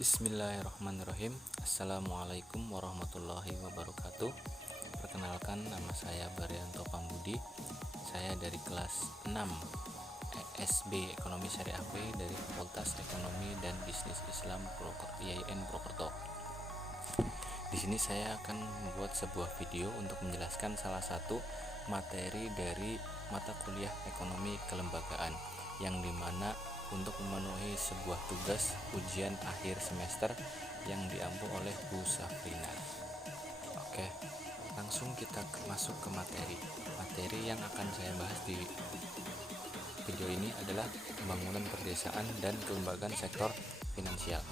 Bismillahirrahmanirrahim. Assalamualaikum warahmatullahi wabarakatuh. Perkenalkan, nama saya Baryanto Pambudi. Saya dari kelas 6 ESB Ekonomi Syariah B dari Fakultas Ekonomi dan Bisnis Islam IAIN Purwokerto. Di sini saya akan membuat sebuah video untuk menjelaskan salah satu materi dari mata kuliah Ekonomi Kelembagaan, yang dimana untuk memenuhi sebuah tugas ujian akhir semester yang diampu oleh Bu Safrina. Oke, langsung kita masuk ke materi. Materi yang akan saya bahas di video ini adalah pembangunan perdesaan dan kelembagaan sektor finansial.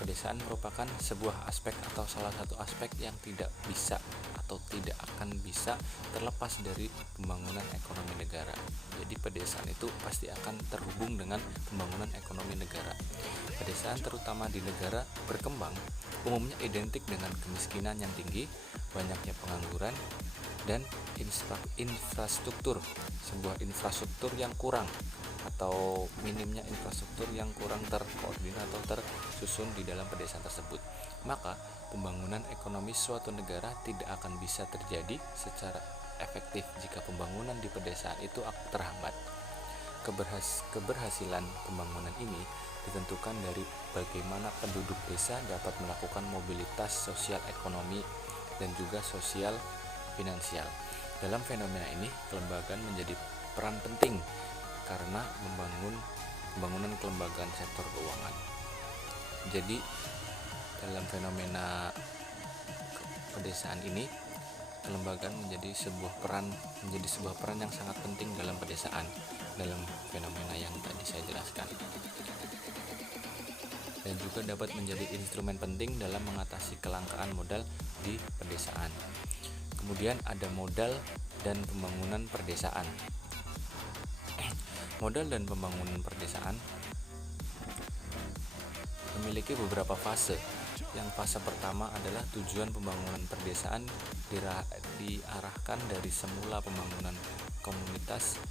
Pedesaan merupakan sebuah aspek atau salah satu aspek yang tidak bisa atau tidak akan bisa terlepas dari pembangunan ekonomi negara. Jadi pedesaan itu pasti akan terhubung dengan pembangunan ekonomi negara. Pedesaan terutama di negara berkembang umumnya identik dengan kemiskinan yang tinggi, banyaknya pengangguran, dan infrastruktur, sebuah infrastruktur yang kurang atau minimnya infrastruktur yang kurang terkoordinat atau tersusun di dalam pedesaan tersebut. Maka pembangunan ekonomi suatu negara tidak akan bisa terjadi secara efektif jika pembangunan di pedesaan itu terhambat. Keberhasilan pembangunan ini ditentukan dari bagaimana penduduk desa dapat melakukan mobilitas sosial ekonomi dan juga sosial finansial. Dalam fenomena ini, kelembagaan menjadi peran penting karena pembangunan kelembagaan sektor keuangan. Jadi dalam fenomena pedesaan ini, kelembagaan menjadi sebuah peran yang sangat penting dalam pedesaan, dalam fenomena yang tadi saya jelaskan, dan juga dapat menjadi instrumen penting dalam mengatasi kelangkaan modal di pedesaan. Kemudian ada modal dan pembangunan perdesaan. Modal dan pembangunan perdesaan memiliki beberapa fase. Yang fase pertama adalah tujuan pembangunan perdesaan diarahkan dari semula pembangunan komunitas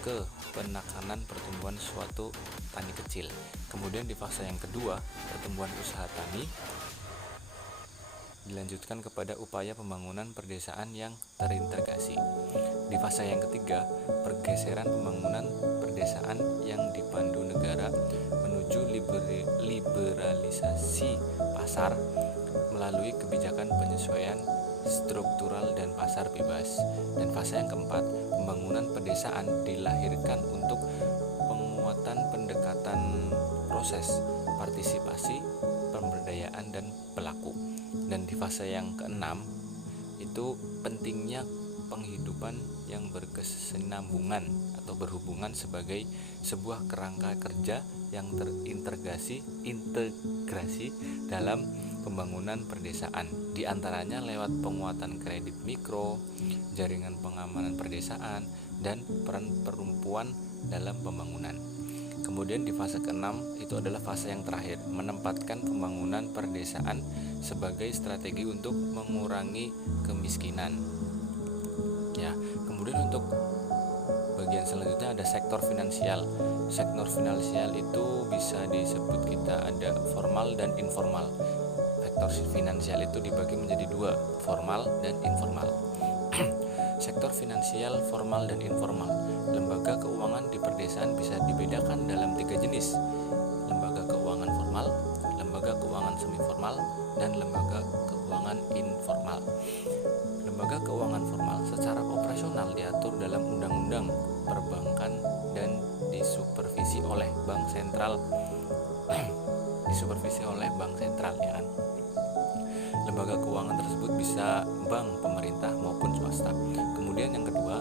ke penekanan pertumbuhan suatu tani kecil. Kemudian di fase yang kedua, pertumbuhan usaha tani dilanjutkan kepada upaya pembangunan perdesaan yang terintegrasi. Di fase yang ketiga, pergeseran pembangunan perdesaan yang dipandu negara menuju liberalisasi pasar melalui kebijakan penyesuaian struktural dan pasar bebas. Dan fase yang keempat, pembangunan pedesaan dilahirkan untuk penguatan pendekatan proses partisipasi, pemberdayaan, dan pelaku. Dan di fase yang keenam itu pentingnya penghidupan yang berkesinambungan atau berhubungan sebagai sebuah kerangka kerja yang terintegrasi dalam pembangunan perdesaan, diantaranya lewat penguatan kredit mikro, jaringan pengamanan perdesaan, dan peran perempuan dalam pembangunan. Kemudian di fase ke-6 itu adalah fase yang terakhir, menempatkan pembangunan perdesaan sebagai strategi untuk mengurangi kemiskinan. Ya, kemudian untuk bagian selanjutnya ada sektor finansial. Sektor finansial itu bisa disebut kita ada formal dan informal. Sektor finansial itu dibagi menjadi dua, formal dan informal. Sektor finansial formal dan informal. Lembaga keuangan di perdesaan bisa dibedakan dalam 3 jenis: lembaga keuangan formal, lembaga keuangan semi formal, dan lembaga keuangan informal. Lembaga keuangan formal secara operasional diatur dalam undang-undang perbankan dan disupervisi oleh bank sentral. Ya kan? Lembaga keuangan tersebut bisa bank, pemerintah maupun swasta. Kemudian yang kedua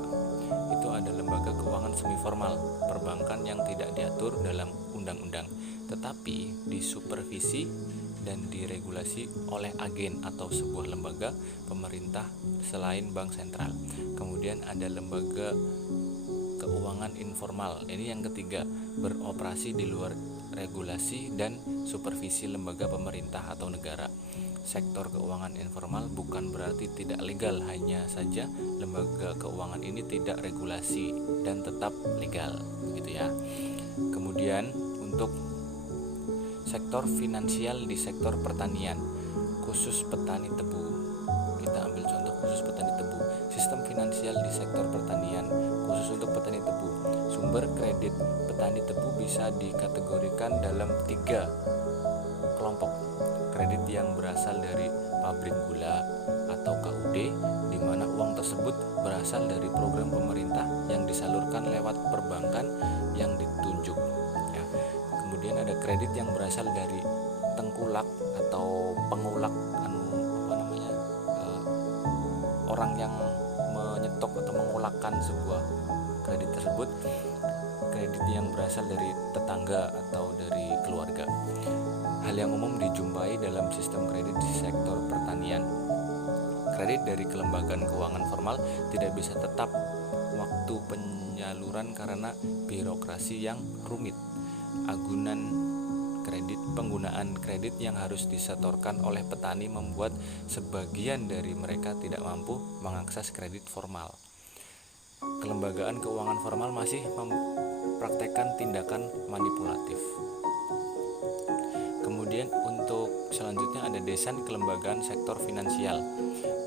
itu ada lembaga keuangan semi formal, perbankan yang tidak diatur dalam undang-undang, tetapi disupervisi dan diregulasi oleh agen atau sebuah lembaga pemerintah selain bank sentral. Kemudian ada lembaga keuangan informal. Ini yang ketiga, beroperasi di luar regulasi dan supervisi lembaga pemerintah atau negara. Sektor keuangan informal bukan berarti tidak legal, hanya saja lembaga keuangan ini tidak regulasi dan tetap legal, gitu ya. Kemudian untuk sektor finansial di sektor pertanian, khusus petani tebu. Kita ambil contoh khusus petani tebu. Sistem finansial di sektor pertanian khusus untuk petani tebu. Sumber kredit petani tebu bisa dikategorikan dalam 3 kelompok. Kredit yang berasal dari pabrik gula atau KUD, di mana uang tersebut berasal dari program pemerintah yang disalurkan lewat perbankan yang ditunjuk. Ya. Kemudian ada kredit yang berasal dari tengkulak atau pengulak, orang yang menyetok atau mengulakkan sebuah kredit tersebut. Kredit yang berasal dari tetangga atau dari keluarga. Hal yang umum dijumpai dalam sistem kredit di sektor pertanian. Kredit dari kelembagaan keuangan formal tidak bisa tetap waktu penyaluran karena birokrasi yang rumit. Penggunaan kredit yang harus disetorkan oleh petani membuat sebagian dari mereka tidak mampu mengakses kredit formal. Kelembagaan keuangan formal masih mempraktekkan tindakan manipulatif. Kemudian untuk selanjutnya ada desain kelembagaan sektor finansial.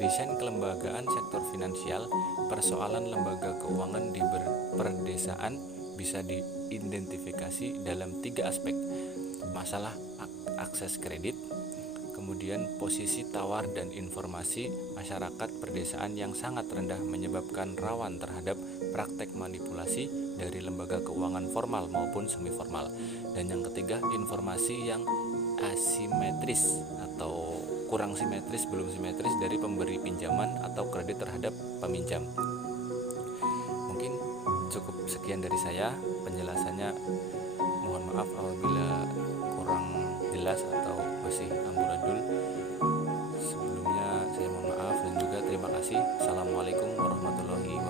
Desain kelembagaan sektor finansial, persoalan lembaga keuangan di perdesaan bisa diidentifikasi dalam 3 aspek. Masalah akses kredit, kemudian posisi tawar dan informasi masyarakat perdesaan yang sangat rendah menyebabkan rawan terhadap praktek manipulasi dari lembaga keuangan formal maupun semi formal. Dan yang ketiga, informasi yang asimetris atau kurang simetris, belum simetris dari pemberi pinjaman atau kredit terhadap peminjam. Mungkin cukup sekian dari saya penjelasannya. Mohon maaf apabila kurang jelas atau masih amburadul. Sebelumnya saya mohon maaf dan juga terima kasih. Assalamualaikum warahmatullahi wabarakatuh.